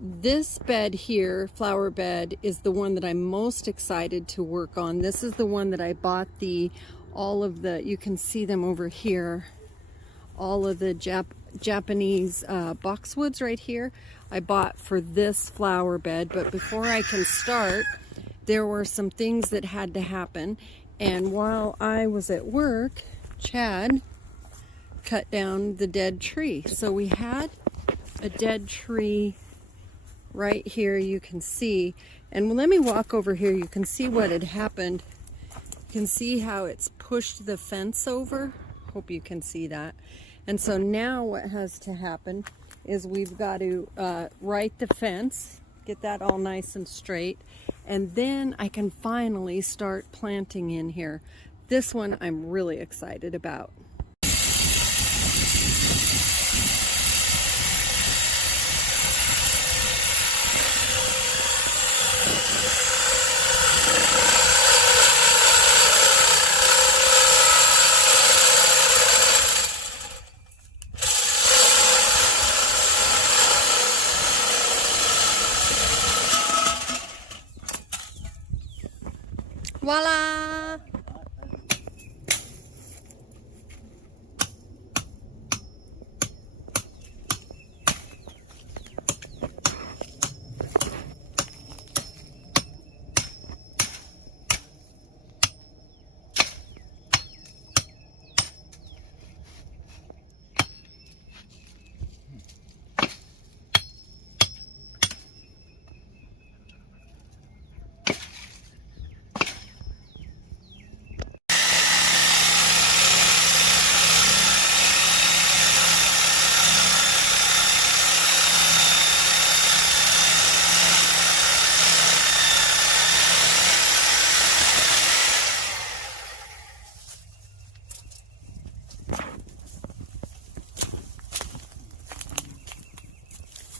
This bed here, flower bed, is the one that I'm most excited to work on. This is the one that I bought all of the, you can see them over here, all of the Japanese boxwoods right here. I bought for this flower bed, but before I can start, there were some things that had to happen. And while I was at work, Chad cut down the dead tree. So we had a dead tree right here, you can see. And let me walk over here. You can see what had happened. You can see how it's pushed the fence over. Hope you can see that. And so now what has to happen is we've got to right the fence, get that all nice and straight, and then I can finally start planting in here. This one I'm really excited about. Voila!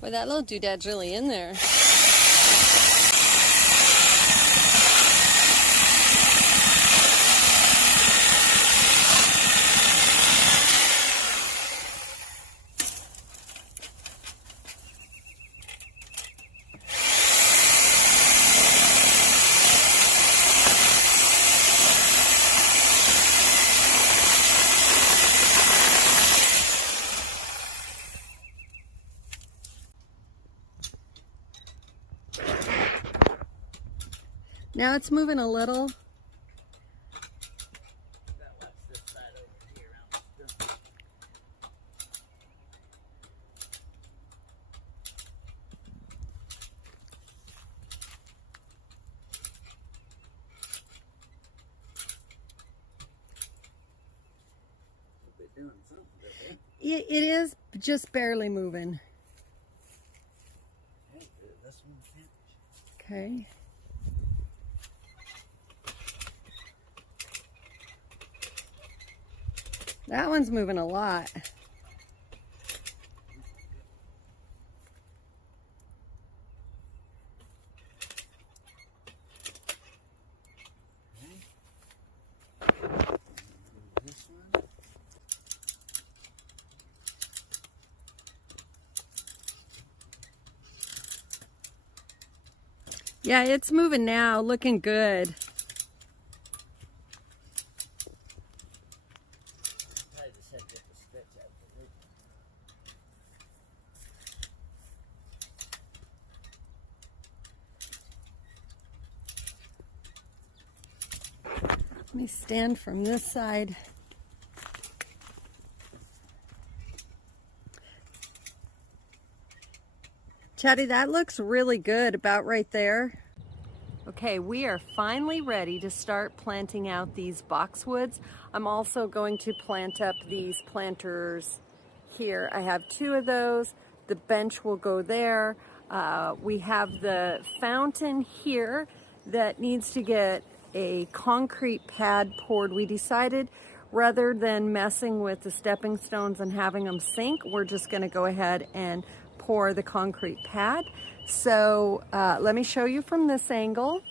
Boy, that little doodad's really in there. Now it's moving a little. It is just barely moving. Okay. That one's moving a lot. Yeah, it's moving now, looking good. Let me stand from this side. Chatty, that looks really good about right there. Okay, we are finally ready to start planting out these boxwoods. I'm also going to plant up these planters here. I have 2 of those. The bench will go there. We have the fountain here that needs to get a concrete pad poured. We decided rather than messing with the stepping stones and having them sink, we're just going to go ahead and pour the concrete pad. So let me show you from this angle.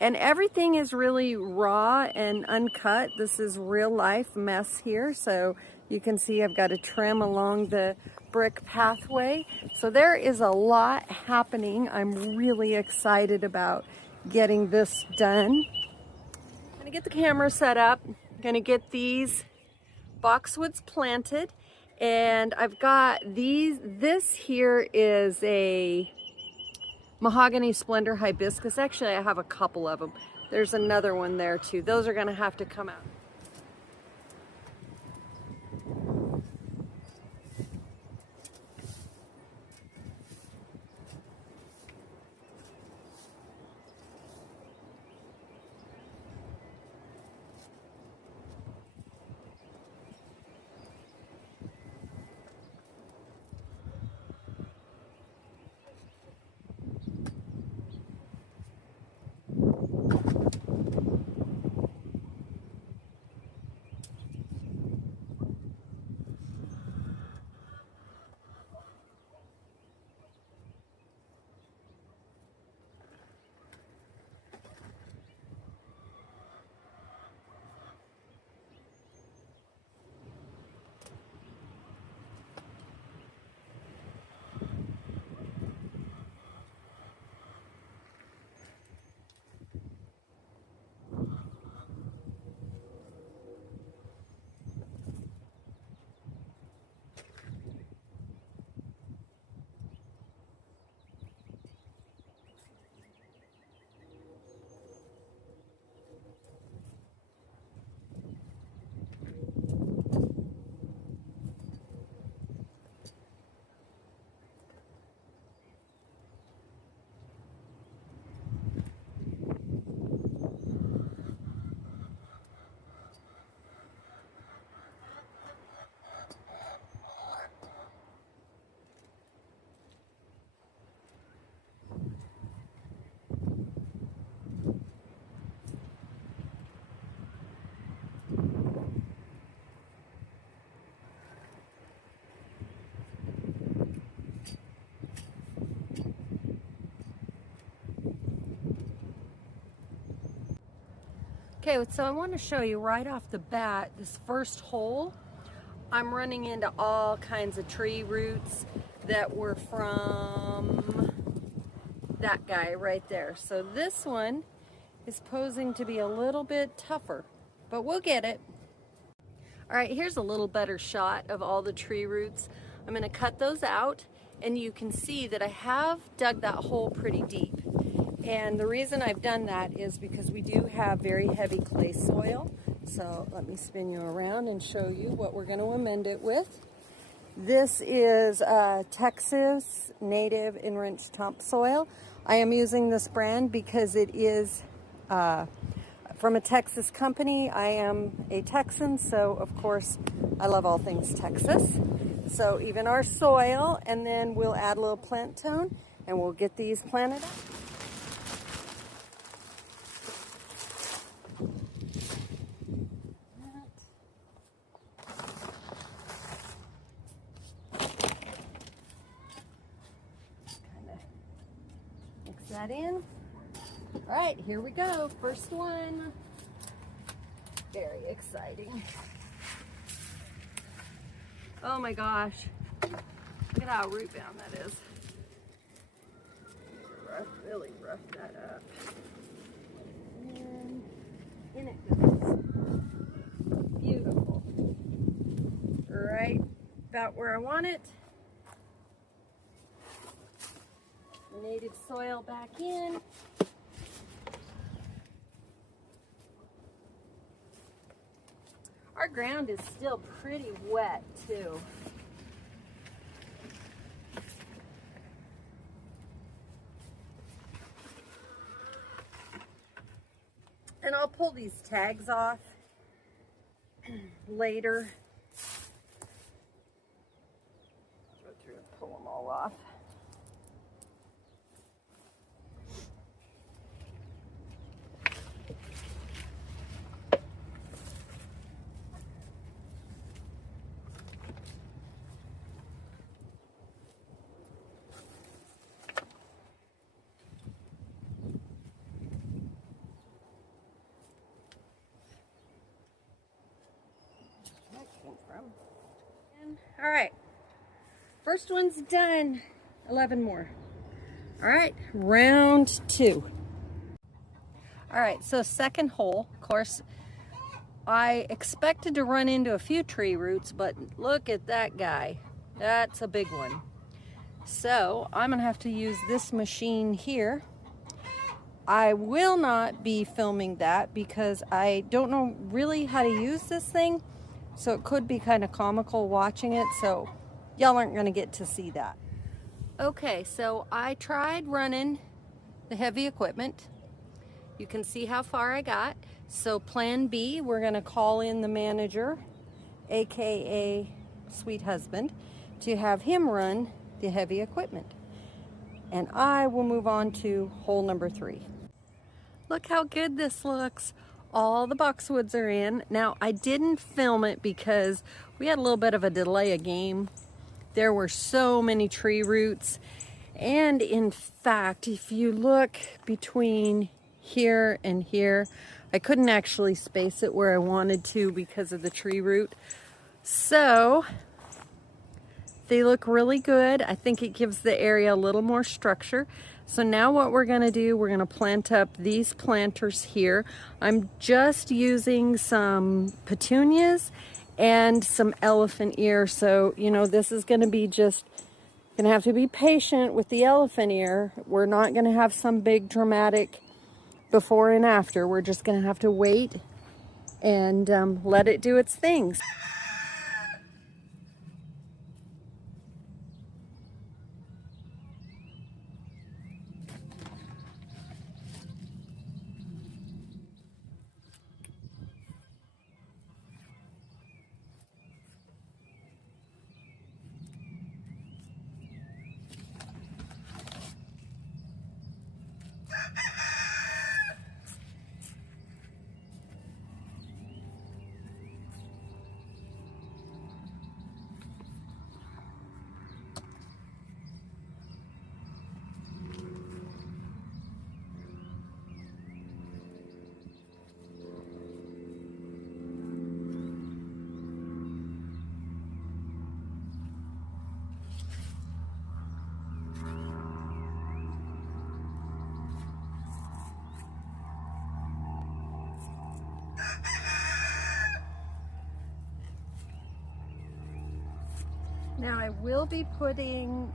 And everything is really raw and uncut. This is real life mess here. So you can see I've got a trim along the brick pathway. So there is a lot happening. I'm really excited about getting this done. I'm gonna get the camera set up. I'm gonna get these boxwoods planted, and I've got these. This here is a mahogany splendor hibiscus. Actually, I have a couple of them. There's another one there too. Those are gonna have to come out. Okay, so I want to show you right off the bat, this first hole, I'm running into all kinds of tree roots that were from that guy right there. So this one is posing to be a little bit tougher, but we'll get it. All right, here's a little better shot of all the tree roots. I'm going to cut those out, and you can see that I have dug that hole pretty deep. And the reason I've done that is because we do have very heavy clay soil. So let me spin you around and show you what we're going to amend it with. This is Texas native enriched topsoil. I am using this brand because it is from a Texas company. I am a Texan, so of course I love all things Texas. So even our soil, and then we'll add a little plant tone, and we'll get these planted up. That in. All right, here we go. First one. Very exciting. Oh my gosh. Look at how root bound that is. Really rough that up. And in it goes. Beautiful. Right about where I want it. Native soil back in. Our ground is still pretty wet too. And I'll pull these tags off later. Go through and pull them all off. All right, First one's done. 11 more. All right, round 2. All right, so second hole. Of course, I expected to run into a few tree roots, but look at that guy. That's a big one. So I'm gonna have to use this machine here. I will not be filming that because I don't know really how to use this thing. So it could be kind of comical watching it. So y'all aren't gonna get to see that. Okay, so I tried running the heavy equipment. You can see how far I got. So plan B, we're gonna call in the manager, AKA sweet husband, to have him run the heavy equipment. And I will move on to hole number 3. Look how good this looks. All the boxwoods are in. Now, I didn't film it because we had a little bit of a delay of game. There were so many tree roots. And in fact, if you look between here and here, I couldn't actually space it where I wanted to because of the tree root. So they look really good. I think it gives the area a little more structure. So now what we're gonna do, we're gonna plant up these planters here. I'm just using some petunias and some elephant ear. So, you know, this is gonna be just, gonna have to be patient with the elephant ear. We're not gonna have some big dramatic before and after. We're just gonna have to wait and let it do its things. Now I will be putting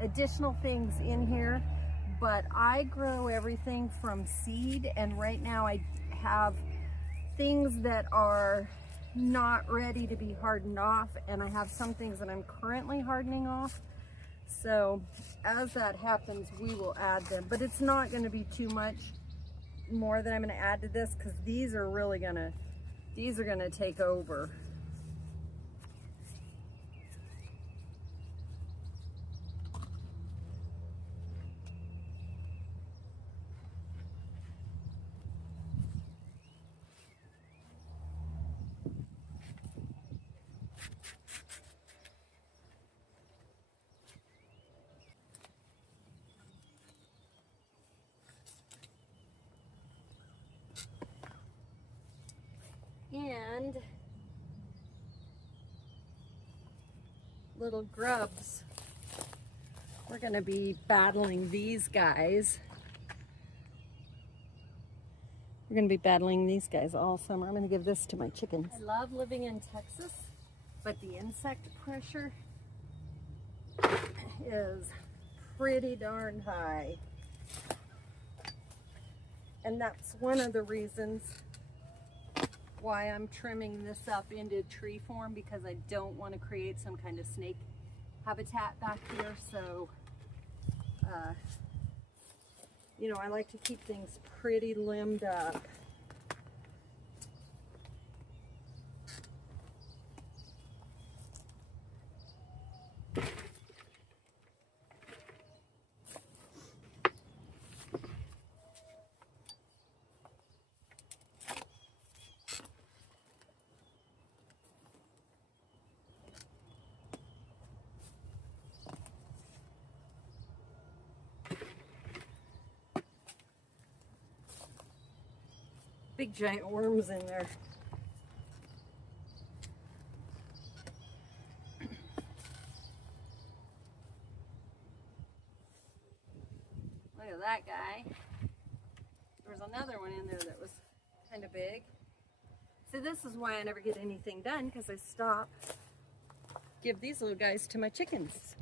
additional things in here, but I grow everything from seed, and right now I have things that are not ready to be hardened off, and I have some things that I'm currently hardening off. So as that happens, we will add them, but it's not going to be too much more that I'm going to add to this, because these are really gonna take over. And little grubs, we're going to be battling these guys. We're going to be battling these guys all summer. I'm going to give this to my chickens. I love living in Texas, but the insect pressure is pretty darn high. And that's one of the reasons why I'm trimming this up into tree form, because I don't want to create some kind of snake habitat back here. So, you know, I like to keep things pretty limbed up. Big giant worms in there. Look at that guy. There was another one in there that was kind of big. See, this is why I never get anything done, because I stop, give these little guys to my chickens.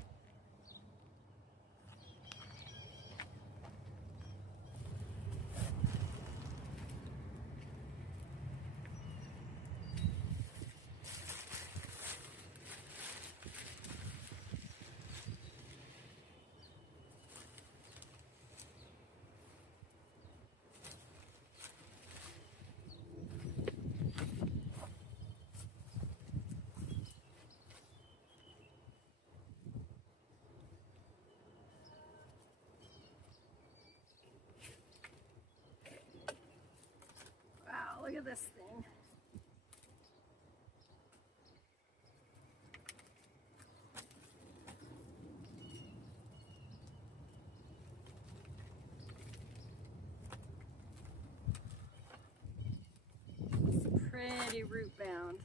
Look at this thing. It's pretty root bound.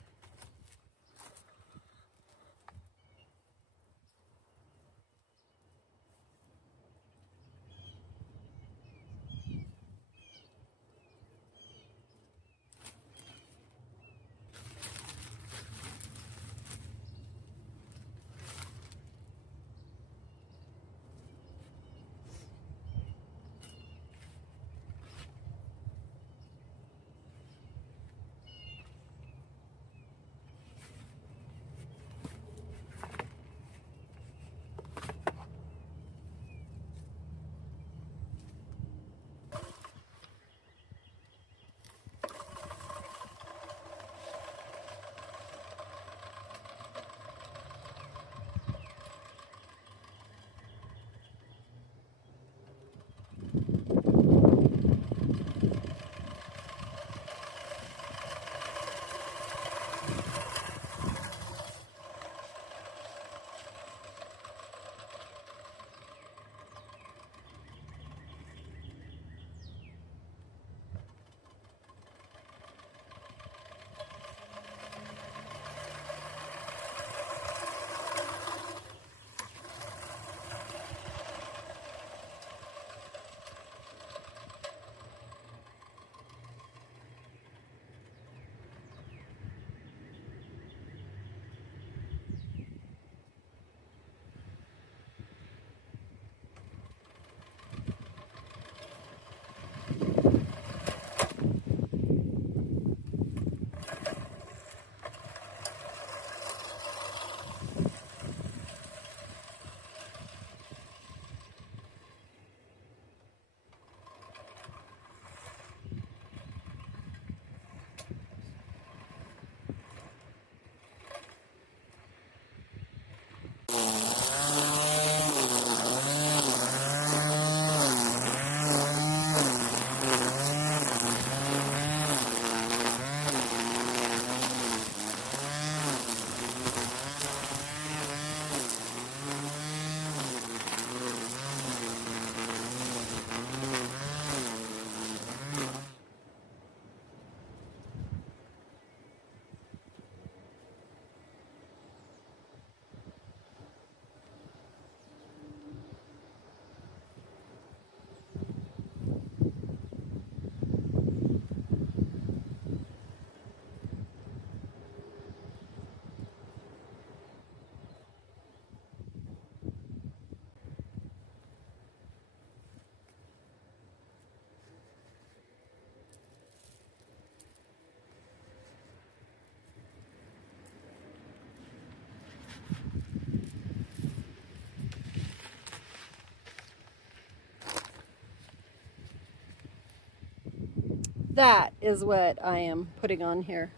That is what I am putting on here.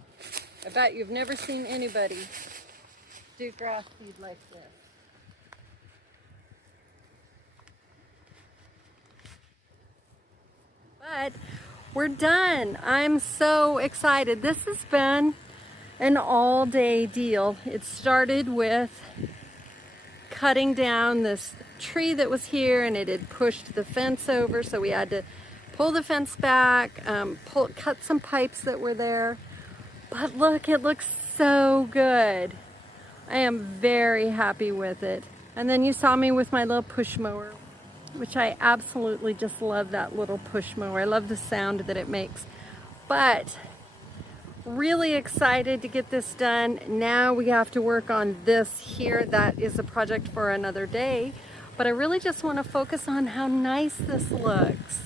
I bet you've never seen anybody do grass seed like this. But we're done. I'm so excited. This has been an all-day deal. It started with cutting down this tree that was here, and it had pushed the fence over, so we had to pull the fence back, cut some pipes that were there. But look, it looks so good. I am very happy with it. And then you saw me with my little push mower. which I absolutely just love that little push mower. I love the sound that it makes. But really excited to get this done. Now we have to work on this here. That is a project for another day. But I really just want to focus on how nice this looks.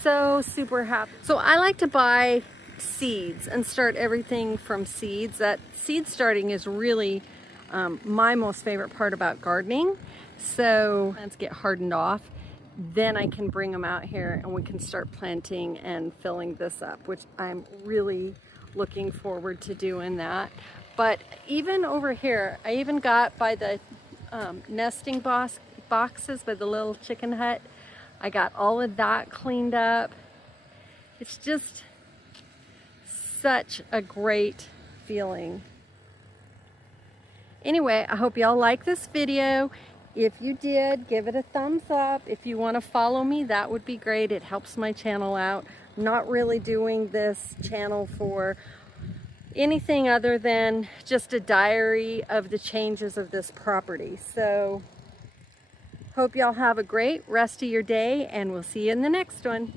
So super happy. So I like to buy seeds and start everything from seeds. That seed starting is really my most favorite part about gardening. So plants get hardened off, then I can bring them out here and we can start planting and filling this up, which I'm really looking forward to doing that. But even over here, I even got by the nesting boxes by the little chicken hut. I got all of that cleaned up. It's just such a great feeling. Anyway, I hope y'all like this video. If you did, give it a thumbs up. If you want to follow me, that would be great. It helps my channel out. I'm not really doing this channel for anything other than just a diary of the changes of this property. So, hope y'all have a great rest of your day, and we'll see you in the next one.